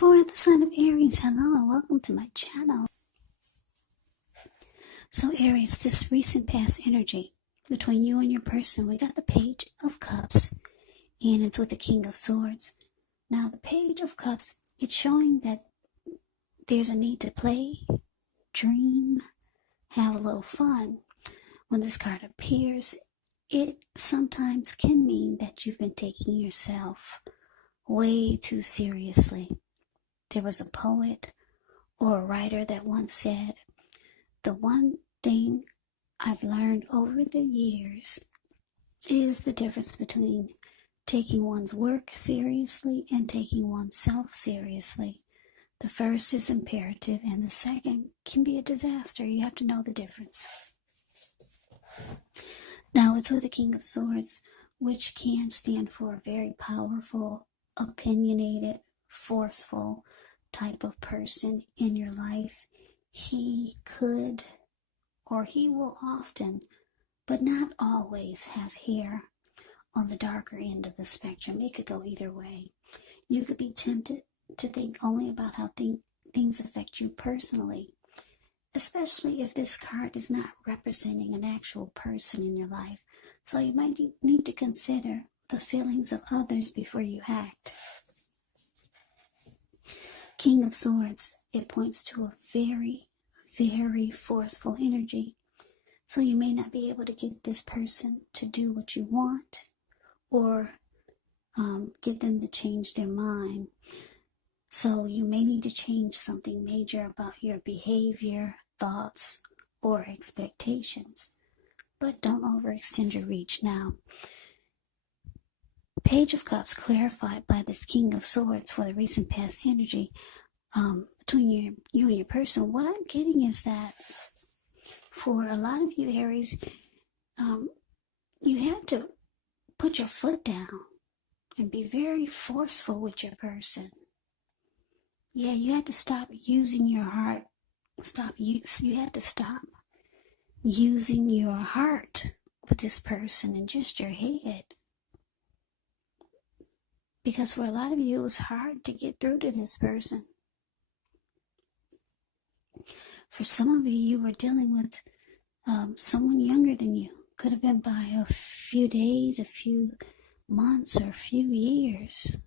For the sign of Aries, hello and welcome to my channel. So Aries, this recent past energy between you and your person, we got the Page of Cups and it's with the King of Swords. Now the Page of Cups, it's showing that there's a need to play, dream, have a little fun. When this card appears, it sometimes can mean that you've been taking yourself way too seriously. There was a poet or a writer that once said, the one thing I've learned over the years is the difference between taking one's work seriously and taking oneself seriously. The first is imperative and the second can be a disaster. You have to know the difference. Now it's with the King of Swords, which can stand for a very powerful, opinionated, forceful type of person in your life. He could, or he will often, but not always, have hair on the darker end of the spectrum. It could go either way. You could be tempted to think only about how things affect you personally, especially if this card is not representing an actual person in your life. So you might need to consider the feelings of others before you act. King of Swords, it points to a very, very forceful energy. So you may not be able to get this person to do what you want or get them to change their mind. So you may need to change something major about your behavior, thoughts, or expectations. But don't overextend your reach now. Page of Cups clarified by this King of Swords for the recent past energy between you and your person. What I'm getting is that for a lot of you Aries, you have to put your foot down and be very forceful with your person. Yeah, you have to stop using your heart. You have to stop using your heart with this person and just your head. Because for a lot of you, it was hard to get through to this person. For some of you, you were dealing with someone younger than you. Could have been by a few days, a few months, or a few years.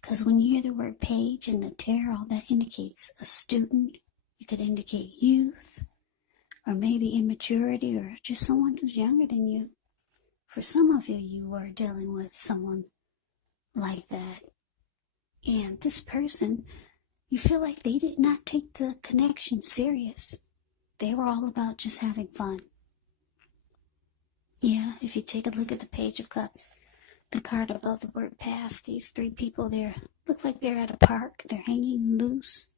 Because when you hear the word page in the tarot, that indicates a student. It could indicate youth, or maybe immaturity, or just someone who's younger than you. For some of you, you were dealing with someone like that. And this person, you feel like they did not take the connection serious. They were all about just having fun. Yeah, if you take a look at the Page of Cups, the card above the word past, these three people there look like they're at a park. They're hanging loose.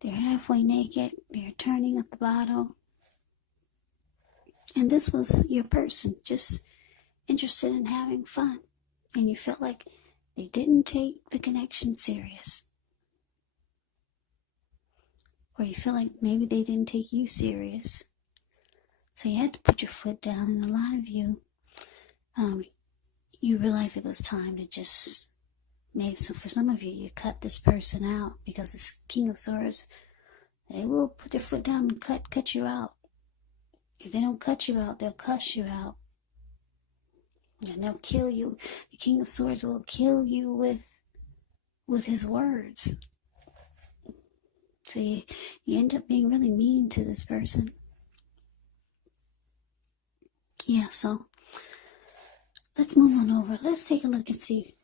They're halfway naked. They're turning up the bottle. And this was your person, just interested in having fun. And you felt like they didn't take the connection serious. Or you feel like maybe they didn't take you serious. So you had to put your foot down. And a lot of you, you realize it was time to just, maybe so for some of you, you cut this person out. Because this King of Swords, they will put their foot down and cut you out. If they don't cut you out, they'll cuss you out. And they'll kill you. The King of Swords will kill you with his words. So you end up being really mean to this person. Yeah, so let's move on over. Let's take a look and see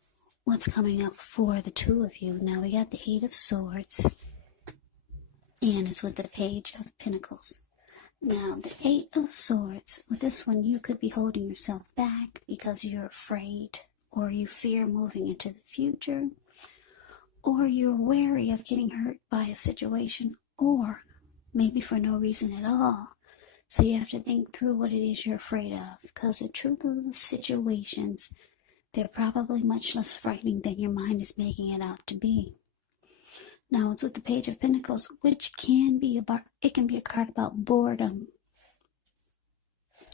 what's coming up for the two of you. Now we got the Eight of Swords. And it's with the Page of Pentacles. Now, the Eight of Swords, with this one, you could be holding yourself back because you're afraid or you fear moving into the future, or you're wary of getting hurt by a situation, or maybe for no reason at all. So you have to think through what it is you're afraid of, because the truth of the situations, they're probably much less frightening than your mind is making it out to be. Now it's with the Page of Pentacles, which can be a card about boredom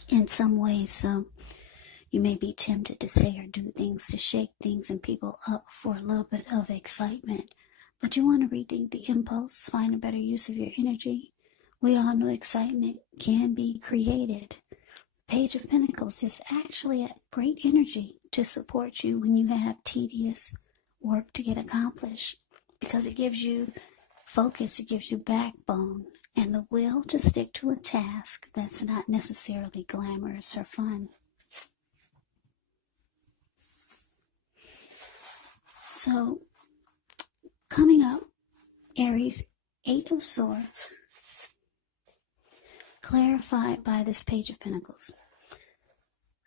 in some ways. So You may be tempted to say or do things to shake things and people up for a little bit of excitement. But you want to rethink the impulse, find a better use of your energy. We all know excitement can be created. Page of Pentacles is actually a great energy to support you when you have tedious work to get accomplished, because it gives you focus, it gives you backbone, and the will to stick to a task that's not necessarily glamorous or fun. So, coming up, Aries, 8 of Swords, clarified by this Page of Pentacles.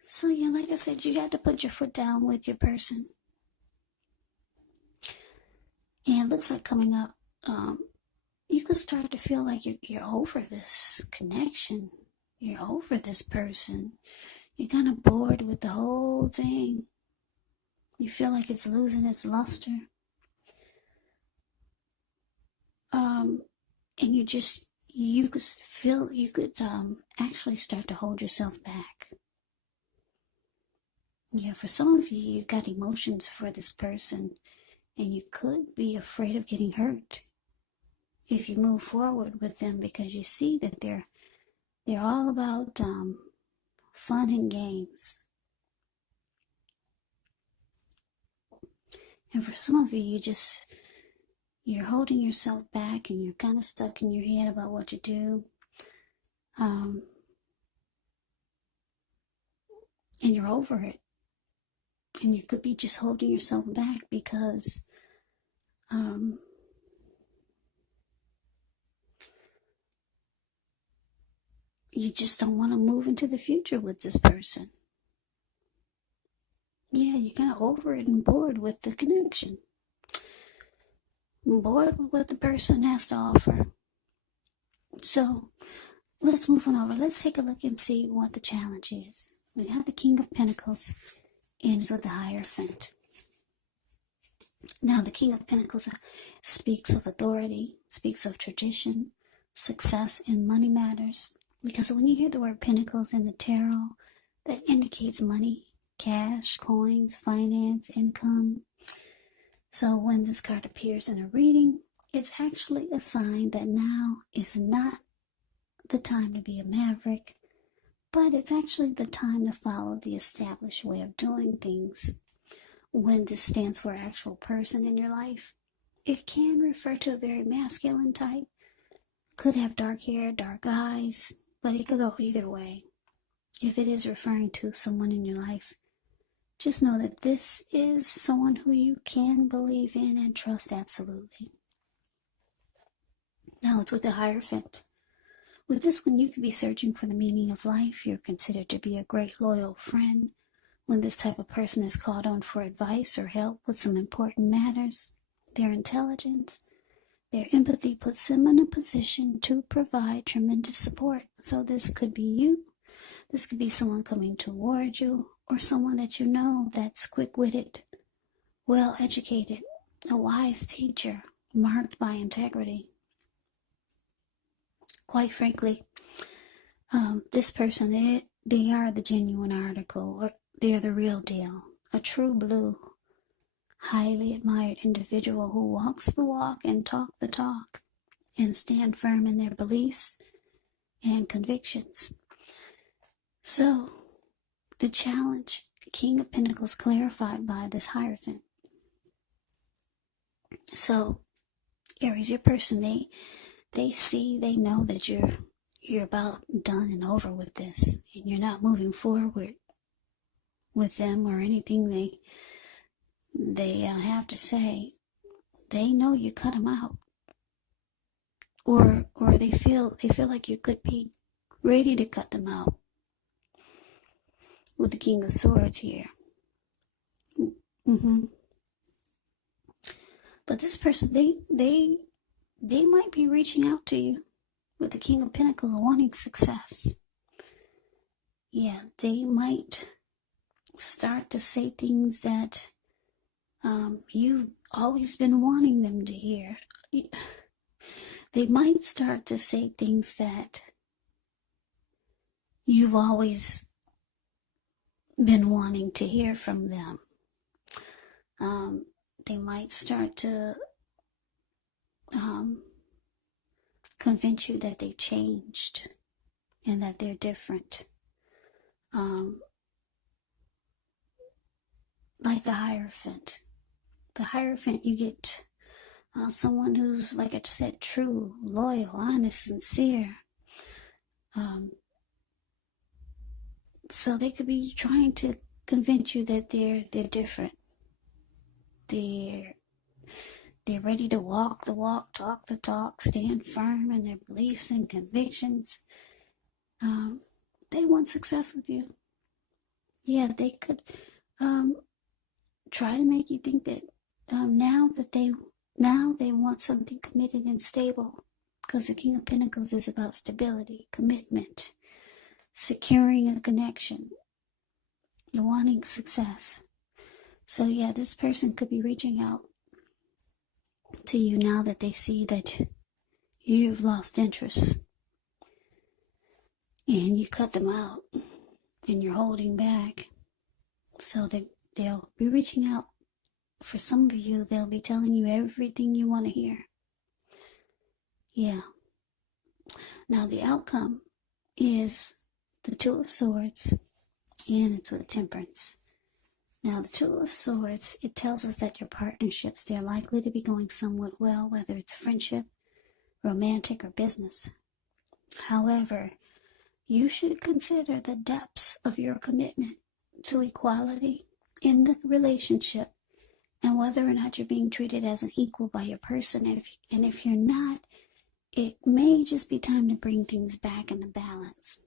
So yeah, like I said, you had to put your foot down with your person. And it looks like coming up, you could start to feel like you're over this connection. You're over this person. You're kind of bored with the whole thing. You feel like it's losing its luster. And you could actually start to hold yourself back. Yeah, for some of you, you got emotions for this person, and you could be afraid of getting hurt if you move forward with them, because you see that they're all about fun and games. And for some of you, you're holding yourself back, and you're kind of stuck in your head about what to do. And you're over it. And you could be just holding yourself back because you just don't want to move into the future with this person. Yeah, you're kind of over it and bored with the connection. Bored with what the person has to offer. So, let's move on over. Let's take a look and see what the challenge is. We have the King of Pentacles ends with the Hierophant. Now, the King of Pentacles speaks of authority, speaks of tradition, success, and money matters. Because when you hear the word Pentacles in the tarot, that indicates money, cash, coins, finance, income. So when this card appears in a reading, it's actually a sign that now is not the time to be a maverick, but it's actually the time to follow the established way of doing things. When this stands for an actual person in your life, it can refer to a very masculine type. Could have dark hair, dark eyes, but it could go either way. If it is referring to someone in your life, just know that this is someone who you can believe in and trust absolutely. Now it's with the Hierophant. With this one, you could be searching for the meaning of life. You're considered to be a great loyal friend. When this type of person is called on for advice or help with some important matters, their intelligence, their empathy puts them in a position to provide tremendous support. So this could be you. This could be someone coming toward you, or someone that you know that's quick-witted, well-educated, a wise teacher, marked by integrity. Quite frankly, this person, they are the genuine article, or they're the real deal, a true blue, highly admired individual who walks the walk and talk the talk and stand firm in their beliefs and convictions. So, the challenge, King of Pentacles clarified by this Hierophant. So, Aries, your person, they see, they know that you're about done and over with this, and you're not moving forward with them or anything they have to say. They know you cut them out, or they feel like you could be ready to cut them out. With the King of Swords here. But this person, they might be reaching out to you with the King of Pentacles, wanting success. Yeah, they might start to say things that you've always been wanting them to hear. They might start to say things that you've always been wanting to hear from them. They might start to convince you that they've changed and that they're different. Like the Hierophant. The Hierophant, you get someone who's, like I said, true, loyal, honest, sincere. So they could be trying to convince you that they're different. They're ready to walk the walk, talk the talk, stand firm in their beliefs and convictions. They want success with you. Yeah, they could try to make you think that now they want something committed and stable, because the King of Pentacles is about stability, commitment, securing a connection, wanting success. So yeah, this person could be reaching out to you now that they see that you've lost interest and you cut them out and you're holding back. So they'll be reaching out. For some of you, they'll be telling you everything you want to hear. Yeah. Now the outcome is the Two of Swords, and it's with Temperance. Now the Two of Swords, it tells us that your partnerships, they're likely to be going somewhat well, whether it's friendship, romantic, or business. However, you should consider the depths of your commitment to equality in the relationship, and whether or not you're being treated as an equal by your person. And if you're not, it may just be time to bring things back into balance.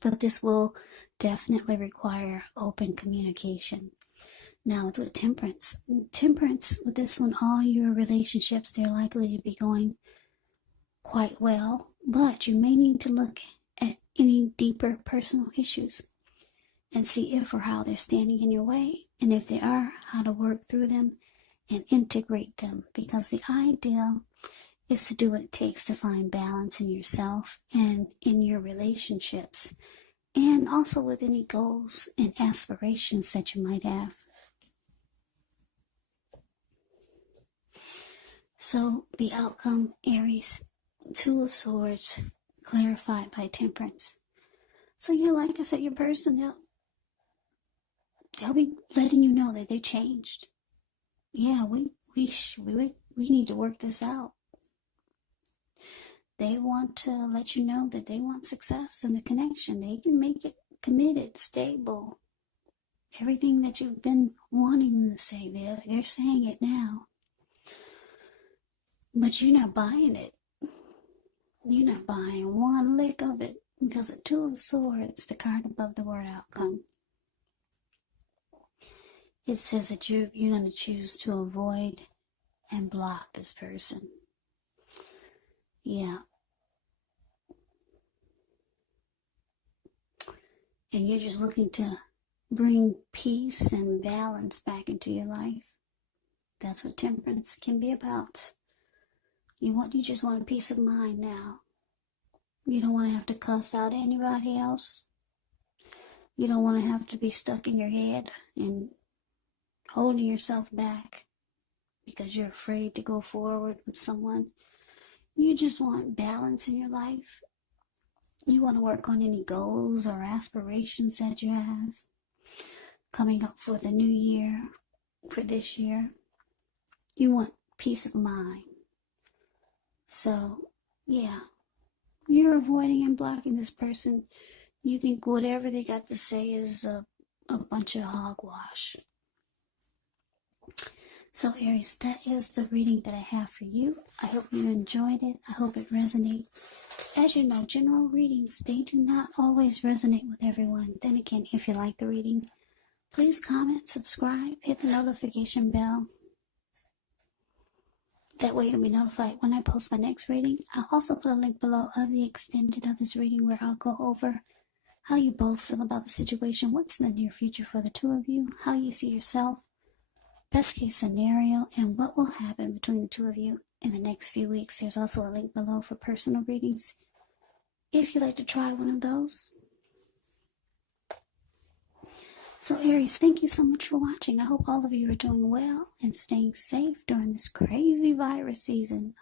But this will definitely require open communication. Now it's with Temperance. Temperance, with this one, all your relationships, they're likely to be going quite well, but you may need to look at any deeper personal issues and see if or how they're standing in your way, and if they are, how to work through them and integrate them, because the ideal is to do what it takes to find balance in yourself and in your relationships, and also with any goals and aspirations that you might have. So the outcome, Aries, Two of Swords, clarified by Temperance. So yeah, like I said, your person, they'll be letting you know that they changed. Yeah, we need to work this out. They want to let you know that they want success in the connection. They can make it committed, stable. Everything that you've been wanting them to say, they're saying it now. But you're not buying it. You're not buying one lick of it, because the Two of Swords, the card above the word outcome, it says that you're going to choose to avoid and block this person. Yeah. And you're just looking to bring peace and balance back into your life. That's what Temperance can be about. You just want a peace of mind now. You don't want to have to cuss out anybody else. You don't want to have to be stuck in your head and holding yourself back because you're afraid to go forward with someone. You just want balance in your life. You want to work on any goals or aspirations that you have coming up for the new year, for this year. You want peace of mind. So, yeah, you're avoiding and blocking this person. You think whatever they got to say is a bunch of hogwash. So, Aries, that is the reading that I have for you. I hope you enjoyed it. I hope it resonated. As you know, general readings, they do not always resonate with everyone. Then again, if you like the reading, please comment, subscribe, hit the notification bell. That way you'll be notified when I post my next reading. I'll also put a link below of the extended of this reading where I'll go over how you both feel about the situation, what's in the near future for the two of you, how you see yourself, best case scenario, and what will happen between the two of you in the next few weeks. There's also a link below for personal readings if you'd like to try one of those. So Aries, thank you so much for watching. I hope all of you are doing well and staying safe during this crazy virus season.